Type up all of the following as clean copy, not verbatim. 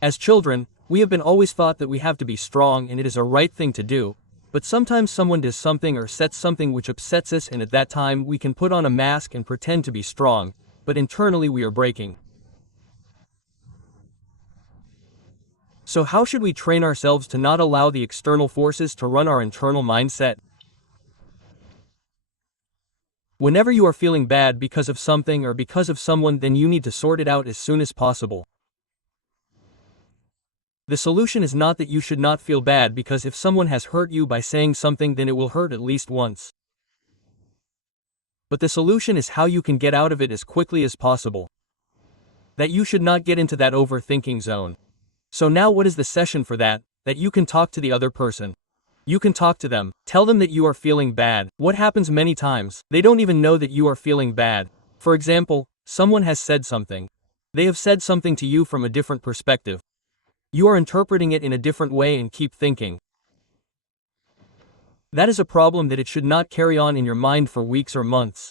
As children, we have been always taught that we have to be strong and it is a right thing to do, but sometimes someone does something or says something which upsets us, and at that time we can put on a mask and pretend to be strong, but internally we are breaking. So how should we train ourselves to not allow the external forces to run our internal mindset? Whenever you are feeling bad because of something or because of someone, then you need to sort it out as soon as possible. The solution is not that you should not feel bad because if someone has hurt you by saying something, then it will hurt at least once. But the solution is how you can get out of it as quickly as possible. That you should not get into that overthinking zone. So now what is the session for that? That you can talk to the other person. You can talk to them, tell them that you are feeling bad. What happens many times, they don't even know that you are feeling bad. For example, someone has said something. They have said something to you from a different perspective. You are interpreting it in a different way and keep thinking. That is a problem that it should not carry on in your mind for weeks or months.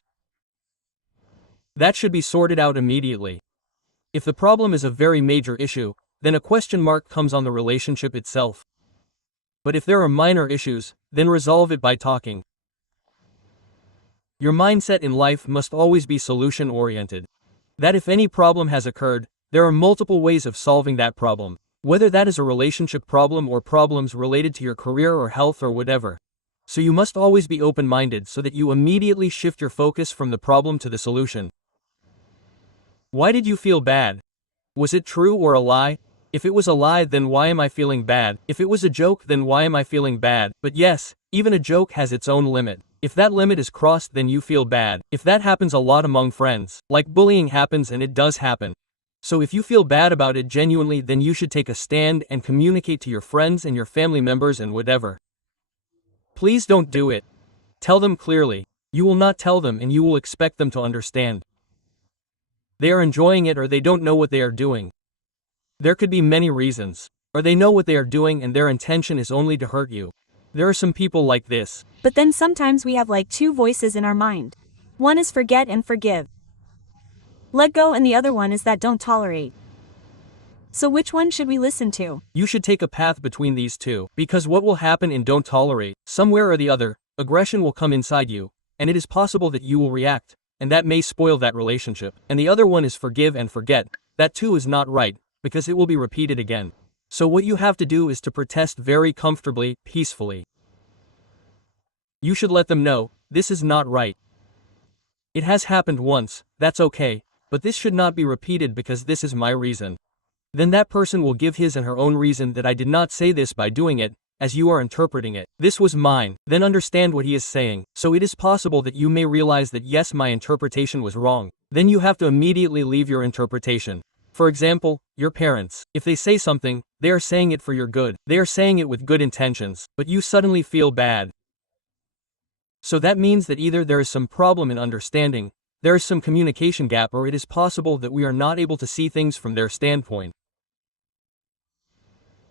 That should be sorted out immediately. If the problem is a very major issue, then a question mark comes on the relationship itself. But if there are minor issues, then resolve it by talking. Your mindset in life must always be solution-oriented. That if any problem has occurred, there are multiple ways of solving that problem. Whether that is a relationship problem or problems related to your career or health or whatever. So you must always be open-minded so that you immediately shift your focus from the problem to the solution. Why did you feel bad? Was it true or a lie? If it was a lie, then why am I feeling bad? If it was a joke, then why am I feeling bad? But yes, even a joke has its own limit. If that limit is crossed, then you feel bad. If that happens a lot among friends, like bullying happens, and it does happen. So if you feel bad about it genuinely, then you should take a stand and communicate to your friends and your family members and whatever. Please don't do it. Tell them clearly. You will not tell them and you will expect them to understand. They are enjoying it or they don't know what they are doing. There could be many reasons. Or they know what they are doing and their intention is only to hurt you. There are some people like this. But then sometimes we have like two voices in our mind. One is forget and forgive. Let go, and the other one is that don't tolerate. So which one should we listen to? You should take a path between these two, because what will happen in don't tolerate, somewhere or the other, aggression will come inside you, and it is possible that you will react, and that may spoil that relationship. And the other one is forgive and forget. That too is not right, because it will be repeated again. So what you have to do is to protest very comfortably, peacefully. You should let them know, this is not right. It has happened once, that's okay. But this should not be repeated because this is my reason. Then that person will give his and her own reason that I did not say this by doing it, as you are interpreting it. This was mine. Then understand what he is saying. So it is possible that you may realize that yes, my interpretation was wrong. Then you have to immediately leave your interpretation. For example, your parents. If they say something, they are saying it for your good. They are saying it with good intentions, but you suddenly feel bad. So that means that either there is some problem in understanding, there is some communication gap, or it is possible that we are not able to see things from their standpoint.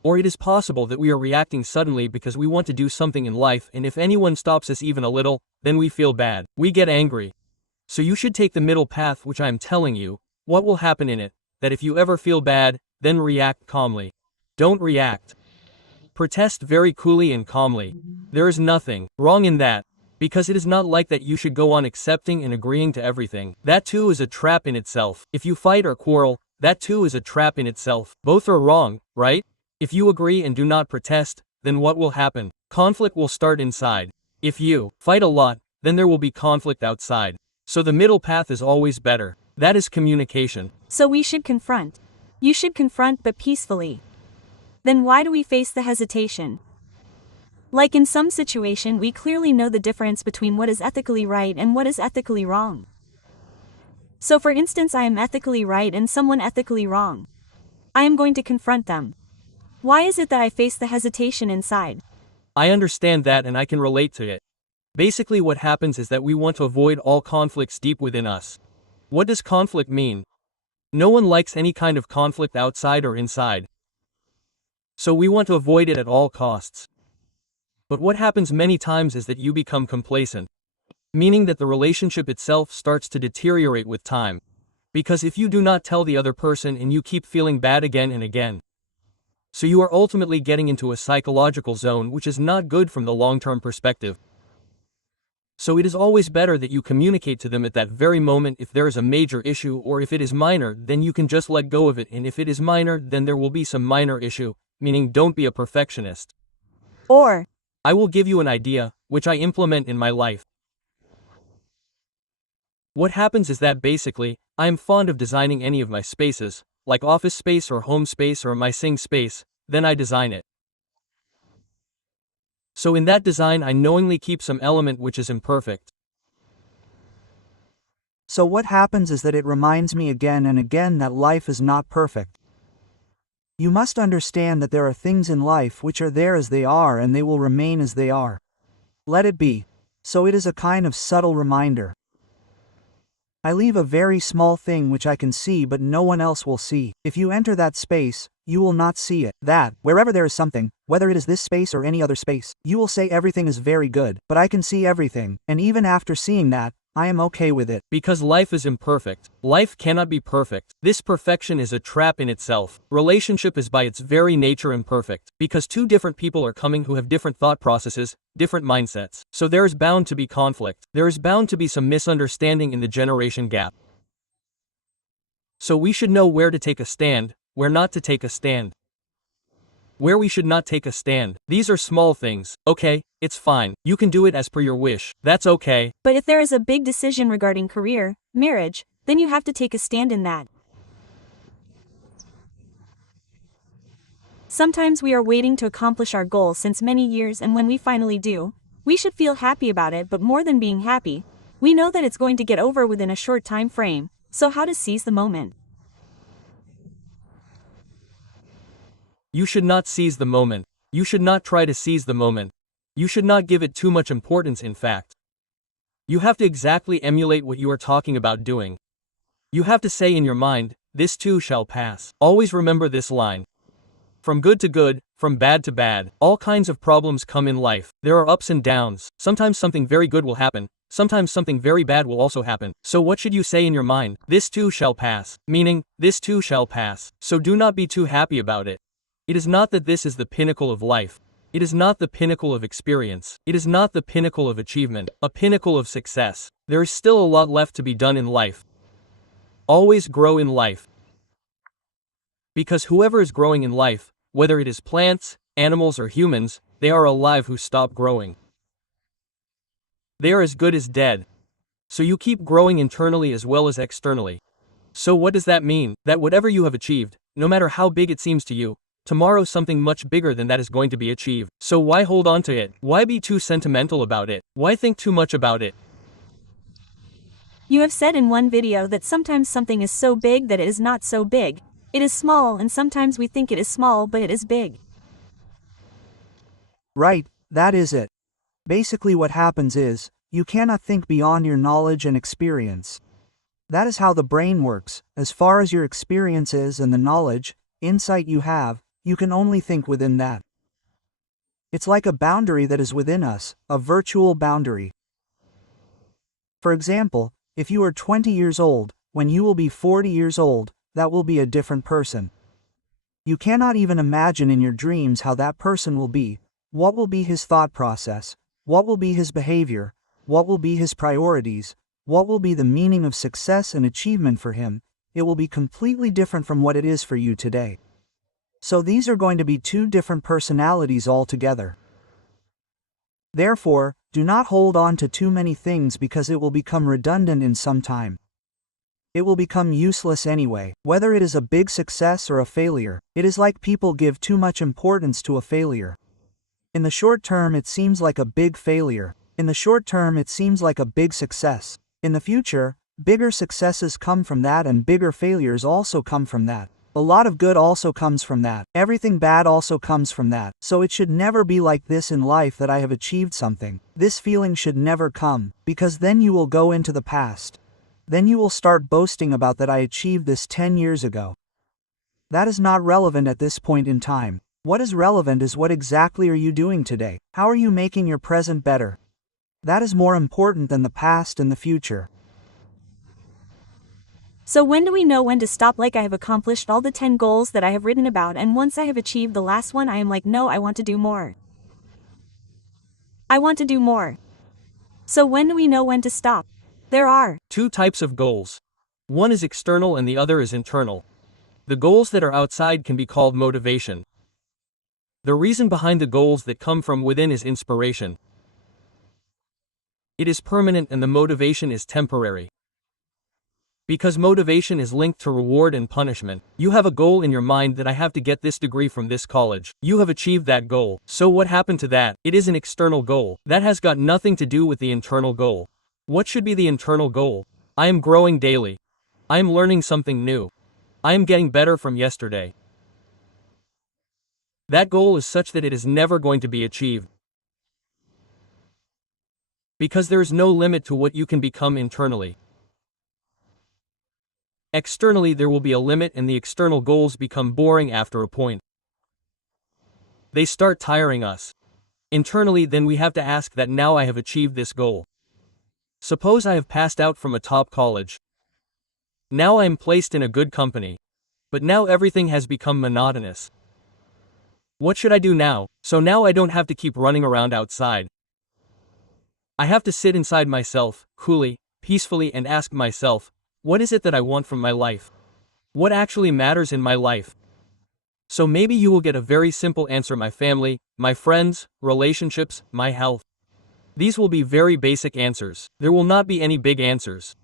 Or it is possible that we are reacting suddenly because we want to do something in life, and if anyone stops us even a little, then we feel bad. We get angry. So you should take the middle path, which I am telling you. What will happen in it? That if you ever feel bad, then react calmly. Don't react. Protest very coolly and calmly. There is nothing wrong in that. Because it is not like that you should go on accepting and agreeing to everything. That too is a trap in itself. If you fight or quarrel, that too is a trap in itself. Both are wrong, right? If you agree and do not protest, then what will happen? Conflict will start inside. If you fight a lot, then there will be conflict outside. So the middle path is always better. That is communication. So we should confront. You should confront, but peacefully. Then why do we face the hesitation? Like in some situation, we clearly know the difference between what is ethically right and what is ethically wrong. So for instance, I am ethically right and someone ethically wrong. I am going to confront them. Why is it that I face the hesitation inside? I understand that and I can relate to it. Basically what happens is that we want to avoid all conflicts deep within us. What does conflict mean? No one likes any kind of conflict outside or inside. So we want to avoid it at all costs. But what happens many times is that you become complacent. Meaning that the relationship itself starts to deteriorate with time. Because if you do not tell the other person and you keep feeling bad again and again, So you are ultimately getting into a psychological zone which is not good from the long-term perspective. So it is always better that you communicate to them at that very moment if there is a major issue, or if it is minor, then you can just let go of it, and if it is minor, then there will be some minor issue, meaning don't be a perfectionist. Or, I will give you an idea, which I implement in my life. What happens is that basically, I am fond of designing any of my spaces, like office space or home space or my sing space, then I design it. So in that design I knowingly keep some element which is imperfect. So what happens is that it reminds me again and again that life is not perfect. You must understand that there are things in life which are there as they are and they will remain as they are. Let it be. So it is a kind of subtle reminder. I leave a very small thing which I can see but no one else will see. If you enter that space, you will not see it. That, wherever there is something, whether it is this space or any other space, you will say everything is very good, but I can see everything, and even after seeing that, I am okay with it. Because life is imperfect. Life cannot be perfect. This perfection is a trap in itself. Relationship is by its very nature imperfect, because two different people are coming who have different thought processes, different mindsets. So there is bound to be conflict. There is bound to be some misunderstanding in the generation gap. So we should know where to take a stand, where not to take a stand. Where we should not take a stand. These are small things, okay? It's fine. You can do it as per your wish. That's okay. but if there is a big decision regarding career, marriage, then you have to take a stand in that. Sometimes we are waiting to accomplish our goal since many years, and when we finally do, we should feel happy about it, but more than being happy, we know that it's going to get over within a short time frame, so how to seize the moment? You should not seize the moment. You should not try to seize the moment. You should not give it too much importance, in fact. You have to exactly emulate what you are talking about doing. You have to say in your mind, this too shall pass. Always remember this line. From good to good, from bad to bad, all kinds of problems come in life. There are ups and downs. Sometimes something very good will happen. Sometimes something very bad will also happen. So what should you say in your mind? This too shall pass. Meaning, this too shall pass. So do not be too happy about it. It is not that this is the pinnacle of life. It is not the pinnacle of experience. It is not the pinnacle of achievement, a pinnacle of success. There is still a lot left to be done in life. Always grow in life. Because whoever is growing in life, whether it is plants, animals, or humans, they are alive who stop growing. They are as good as dead. So you keep growing internally as well as externally. So what does that mean? That whatever you have achieved, no matter how big it seems to you, tomorrow something much bigger than that is going to be achieved. So why hold on to it? Why be too sentimental about it? Why think too much about it? You have said in one video that sometimes something is so big that it is not so big. It is small, and sometimes we think it is small but it is big. Right, that is it. Basically what happens is, you cannot think beyond your knowledge and experience. That is how the brain works. As far as your experience is and the knowledge, insight you have, you can only think within that. It's like a boundary that is within us, a virtual boundary. For example, if you are 20 years old, when you will be 40 years old, that will be a different person. You cannot even imagine in your dreams how that person will be, what will be his thought process, what will be his behavior, what will be his priorities, what will be the meaning of success and achievement for him. It will be completely different from what it is for you today. So these are going to be two different personalities altogether. Therefore, do not hold on to too many things because it will become redundant in some time. It will become useless anyway, whether it is a big success or a failure. It is like people give too much importance to a failure. In the short term it seems like a big failure. In the short term it seems like a big success. In the future, bigger successes come from that and bigger failures also come from that. A lot of good also comes from that. Everything bad also comes from that. So it should never be like this in life that I have achieved something. This feeling should never come, because then you will go into the past. Then you will start boasting about that I achieved this 10 years ago. That is not relevant at this point in time. What is relevant is what exactly are you doing today? How are you making your present better? That is more important than the past and the future. So when do we know when to stop? Like I have accomplished all the 10 goals that I have written about, and once I have achieved the last one I am like, no, I want to do more. I want to do more. So when do we know when to stop? There are two types of goals. One is external and the other is internal. The goals that are outside can be called motivation. The reason behind the goals that come from within is inspiration. It is permanent and the motivation is temporary. Because motivation is linked to reward and punishment. You have a goal in your mind that I have to get this degree from this college. You have achieved that goal. So what happened to that? It is an external goal. That has got nothing to do with the internal goal. What should be the internal goal? I am growing daily. I am learning something new. I am getting better from yesterday. That goal is such that it is never going to be achieved. Because there is no limit to what you can become internally. Externally there will be a limit and the external goals become boring after a point. They start tiring us. Internally then we have to ask that now I have achieved this goal. Suppose I have passed out from a top college. Now I am placed in a good company. But now everything has become monotonous. What should I do now? So now I don't have to keep running around outside. I have to sit inside myself, coolly, peacefully and ask myself, what is it that I want from my life? What actually matters in my life? So maybe you will get a very simple answer: my family, my friends, relationships, my health. These will be very basic answers. There will not be any big answers.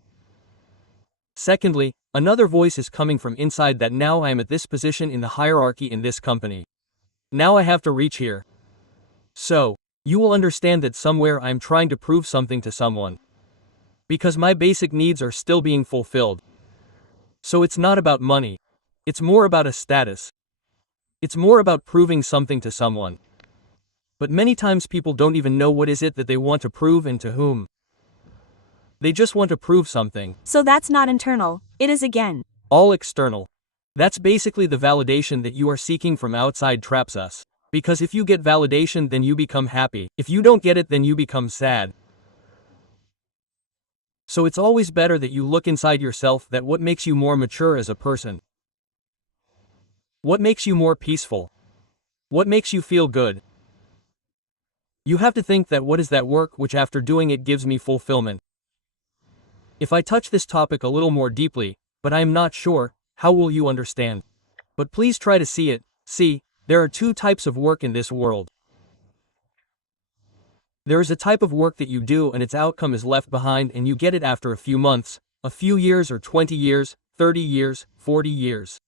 Secondly, another voice is coming from inside that now I am at this position in the hierarchy in this company. Now I have to reach here. So, you will understand that somewhere I am trying to prove something to someone. Because my basic needs are still being fulfilled. So it's not about money. It's more about a status. It's more about proving something to someone. But many times people don't even know what is it that they want to prove and to whom. They just want to prove something. So that's not internal, it is again all external. That's basically the validation that you are seeking from outside traps us. Because if you get validation then you become happy. If you don't get it then you become sad. So it's always better that you look inside yourself, that what makes you more mature as a person. What makes you more peaceful? What makes you feel good? You have to think that what is that work which after doing it gives me fulfillment. If I touch this topic a little more deeply, but I am not sure, how will you understand? But please try to see it. See, there are two types of work in this world. There is a type of work that you do and its outcome is left behind and you get it after a few months, a few years or 20 years, 30 years, 40 years.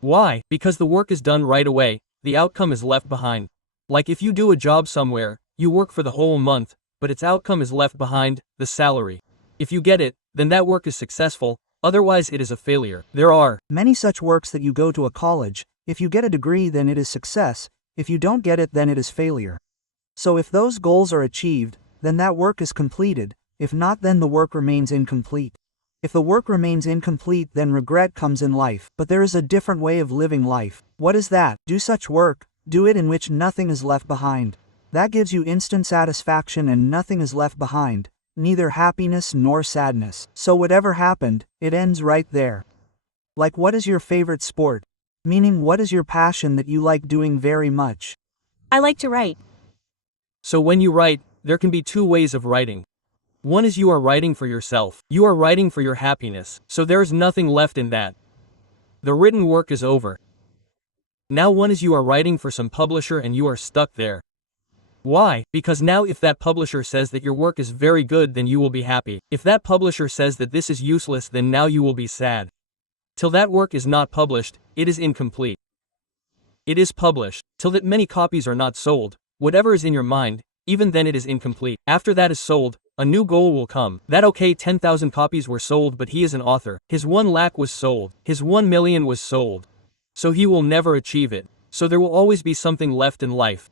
Why? Because the work is done right away, the outcome is left behind. Like if you do a job somewhere, you work for the whole month, but its outcome is left behind, the salary. If you get it, then that work is successful, otherwise it is a failure. There are many such works that you go to a college. If you get a degree then it is success, if you don't get it then it is failure. So if those goals are achieved, then that work is completed, if not then the work remains incomplete. If the work remains incomplete then regret comes in life. But there is a different way of living life. What is that? Do such work, do it in which nothing is left behind. That gives you instant satisfaction and nothing is left behind, neither happiness nor sadness. So whatever happened, it ends right there. Like what is your favorite sport? Meaning what is your passion that you like doing very much? I like to write. So when you write, there can be two ways of writing. One is you are writing for yourself. You are writing for your happiness. So there is nothing left in that. The written work is over. Now one is you are writing for some publisher and you are stuck there. Why? Because now if that publisher says that your work is very good then you will be happy. If that publisher says that this is useless then now you will be sad. Till that work is not published, it is incomplete. It is published. Till that many copies are not sold, whatever is in your mind, even then it is incomplete. After that is sold, a new goal will come. That okay, 10,000 copies were sold but he is an author. His 1 lakh was sold. His 1 million was sold. So he will never achieve it. So there will always be something left in life.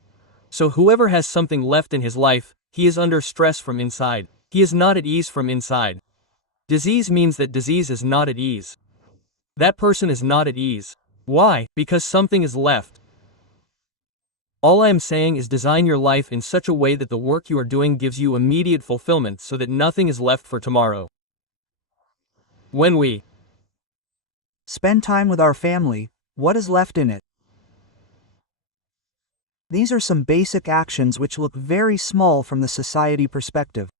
So whoever has something left in his life, he is under stress from inside. He is not at ease from inside. Disease means that disease is not at ease. That person is not at ease. Why? Because something is left. All I am saying is design your life in such a way that the work you are doing gives you immediate fulfillment so that nothing is left for tomorrow. When we spend time with our family, what is left in it? These are some basic actions which look very small from the society perspective.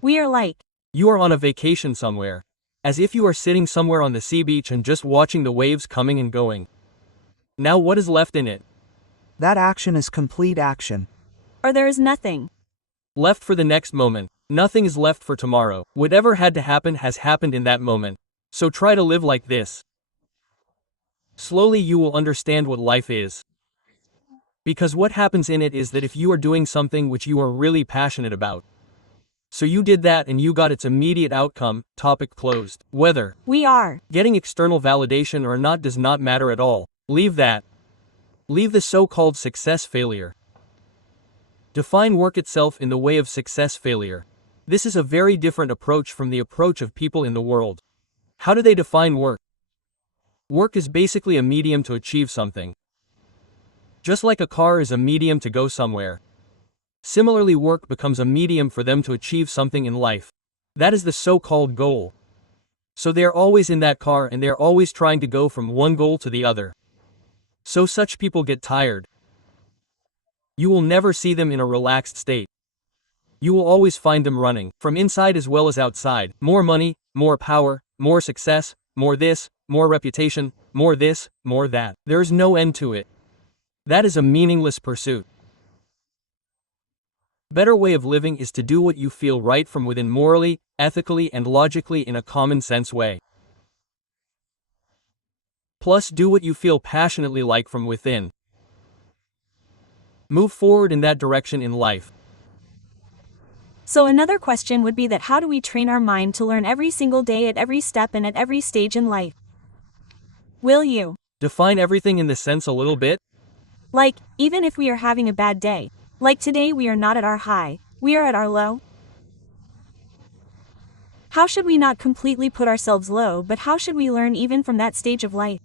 We are like, you are on a vacation somewhere, as if you are sitting somewhere on the sea beach and just watching the waves coming and going. Now what is left in it? That action is complete action. or there is nothing. Left for the next moment. Nothing is left for tomorrow. Whatever had to happen has happened in that moment. So try to live like this. Slowly you will understand what life is. Because what happens in it is that if you are doing something which you are really passionate about, so you did that and you got its immediate outcome, topic closed. Whether We are. getting external validation or not does not matter at all. Leave that. Leave the so-called success failure. Define work itself in the way of success failure. This is a very different approach from the approach of people in the world. How do they define work? Work is basically a medium to achieve something. Just like a car is a medium to go somewhere. Similarly, work becomes a medium for them to achieve something in life. That is the so-called goal. So they are always in that car and they are always trying to go from one goal to the other. So such people get tired. You will never see them in a relaxed state. You will always find them running, from inside as well as outside. More money, more power, more success, more this, more reputation, more this, more that. There is no end to it. That is a meaningless pursuit. Better way of living is to do what you feel right from within morally, ethically and logically in a common sense way. Plus do what you feel passionately like from within. Move forward in that direction in life. So another question would be that how do we train our mind to learn every single day at every step and at every stage in life? Will you? Define everything in the sense a little bit. Like, even if we are having a bad day. Like today we are not at our high, we are at our low. How should we not completely put ourselves low, but how should we learn even from that stage of life?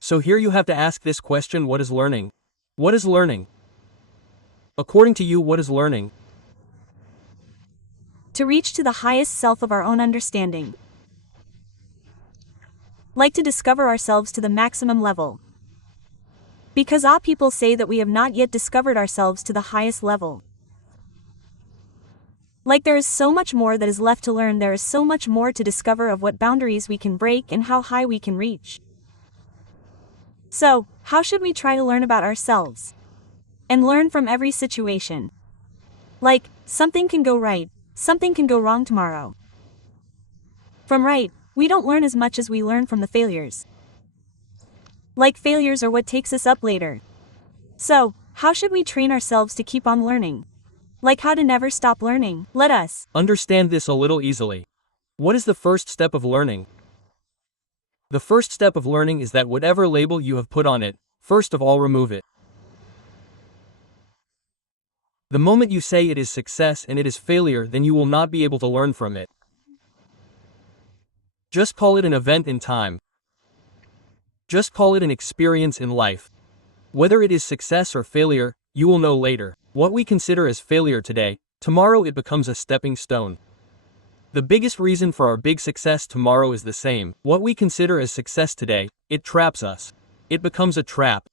So here you have to ask this question: what is learning? What is learning? According to you, what is learning? To reach to the highest self of our own understanding. Like to discover ourselves to the maximum level. Because all people say that we have not yet discovered ourselves to the highest level. Like there is so much more that is left to learn, there is so much more to discover of what boundaries we can break and how high we can reach. So, how should we try to learn about ourselves? And learn from every situation. Like, something can go right, something can go wrong tomorrow. From right, we don't learn as much as we learn from the failures. Like failures are what takes us up later. So, how should we train ourselves to keep on learning? Like how to never stop learning. Let us understand this a little easily. What is the first step of learning? The first step of learning is that whatever label you have put on it, first of all remove it. The moment you say it is success and it is failure, then you will not be able to learn from it. Just call it an event in time. Just call it an experience in life. Whether it is success or failure, you will know later. What we consider as failure today, tomorrow it becomes a stepping stone. The biggest reason for our big success tomorrow is the same. What we consider as success today, it traps us. It becomes a trap.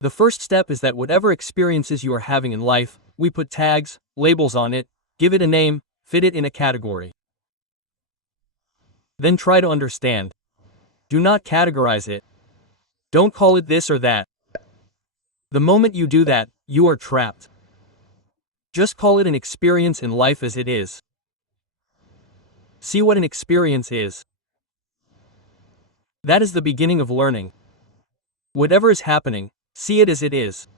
The first step is that whatever experiences you are having in life, we put tags, labels on it, give it a name, fit it in a category. Then try to understand. Do not categorize it. Don't call it this or that. The moment you do that, you are trapped. Just call it an experience in life as it is. See what an experience is. That is the beginning of learning. Whatever is happening, see it as it is.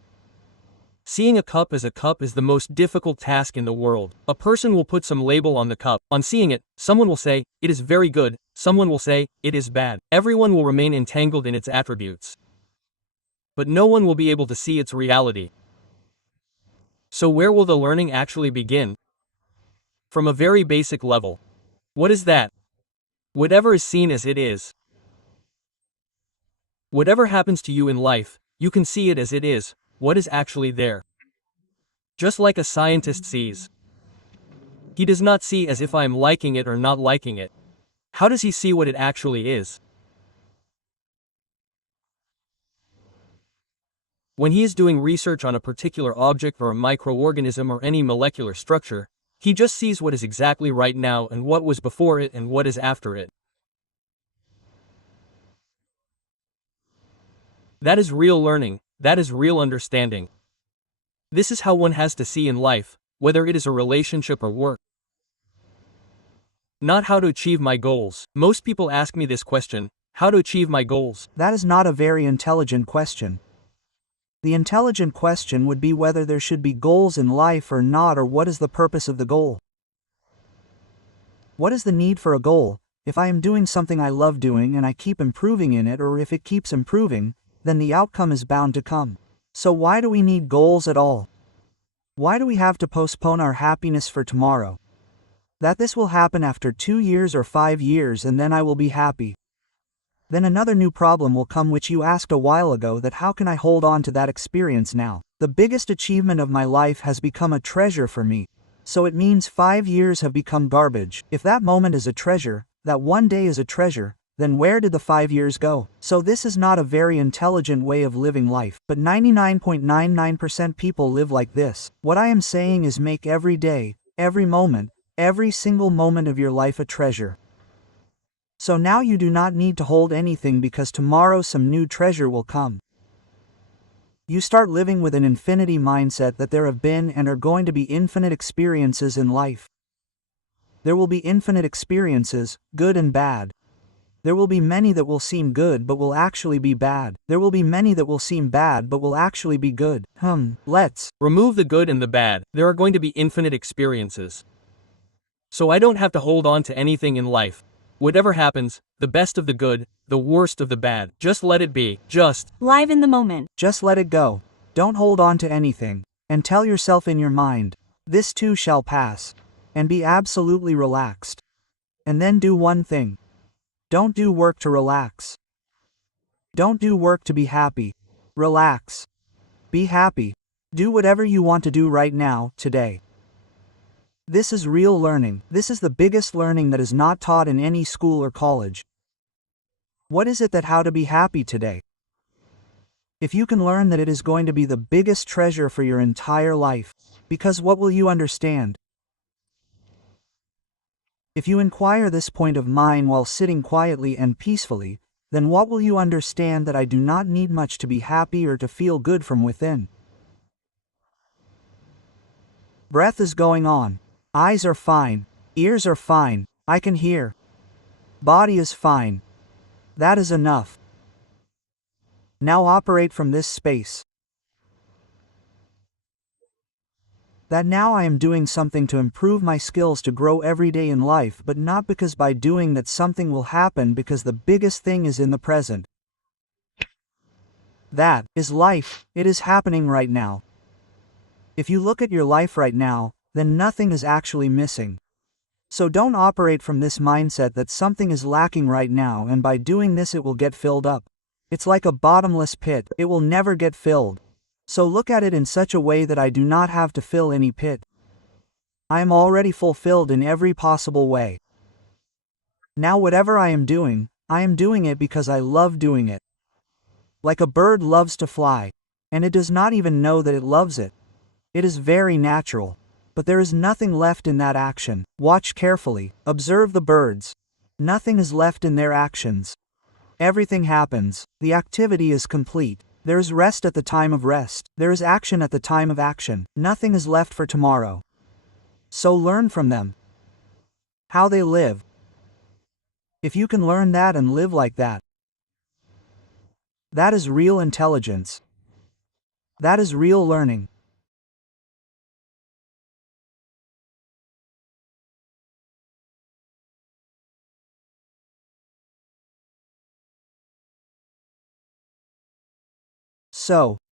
Seeing a cup as a cup is the most difficult task in the world. A person will put some label on the cup. On seeing it, someone will say, it is very good, someone will say, it is bad. Everyone will remain entangled in its attributes. But no one will be able to see its reality. So where will the learning actually begin? From a very basic level. What is that? Whatever is seen as it is. Whatever happens to you in life, you can see it as it is, what is actually there. Just like a scientist sees. He does not see as if I am liking it or not liking it. How does he see what it actually is? When he is doing research on a particular object or a microorganism or any molecular structure, he just sees what is exactly right now and what was before it and what is after it. That is real learning, that is real understanding. This is how one has to see in life, whether it is a relationship or work. Not how to achieve my goals. Most people ask me this question, how to achieve my goals. That is not a very intelligent question. The intelligent question would be whether there should be goals in life or not, or what is the purpose of the goal. What is the need for a goal? If I am doing something I love doing and I keep improving in it, or if it keeps improving, then the outcome is bound to come. So why do we need goals at all? Why do we have to postpone our happiness for tomorrow? That this will happen after 2 years or 5 years and then I will be happy. Then another new problem will come, which you asked a while ago, that how can I hold on to that experience now? The biggest achievement of my life has become a treasure for me. So it means 5 years have become garbage. If that moment is a treasure, that one day is a treasure, then where did the 5 years go? So this is not a very intelligent way of living life, but 99.99% people live like this. What I am saying is make every day, every moment, every single moment of your life a treasure. So now you do not need to hold anything, because tomorrow some new treasure will come. You start living with an infinity mindset, that there have been and are going to be infinite experiences in life. There will be infinite experiences, good and bad. There will be many that will seem good but will actually be bad. There will be many that will seem bad but will actually be good. Let's remove the good and the bad. There are going to be infinite experiences. So I don't have to hold on to anything in life. Whatever happens, the best of the good, the worst of the bad, just let it be. Just Live in the moment. Just let it go. Don't hold on to anything. And tell yourself in your mind, this too shall pass. And be absolutely relaxed. And then do one thing. Don't do work to relax. Don't do work to be happy. Relax. Be happy. Do whatever you want to do right now, today. This is real learning. This is the biggest learning that is not taught in any school or college. What is it that how to be happy today? If you can learn that, it is going to be the biggest treasure for your entire life. Because what will you understand? If you inquire this point of mine while sitting quietly and peacefully, then what will you understand? That I do not need much to be happy or to feel good from within. Breath is going on. Eyes are fine. Ears are fine. I can hear. Body is fine. That is enough. Now operate from this space. That now I am doing something to improve my skills, to grow every day in life, but not because by doing that something will happen, because the biggest thing is in the present. That is life. It is happening right now. If you look at your life right now, then nothing is actually missing. So don't operate from this mindset that something is lacking right now, and by doing this it will get filled up. It's like a bottomless pit, it will never get filled. So look at it in such a way that I do not have to fill any pit. I am already fulfilled in every possible way. Now whatever I am doing it because I love doing it. Like a bird loves to fly, and it does not even know that it loves it. It is very natural. But there is nothing left in that action. Watch carefully, observe the birds. Nothing is left in their actions. Everything happens, the activity is complete. There is rest at the time of rest. There is action at the time of action. Nothing is left for tomorrow. So learn from them. How they live. If you can learn that and live like that, that is real intelligence. That is real learning. So,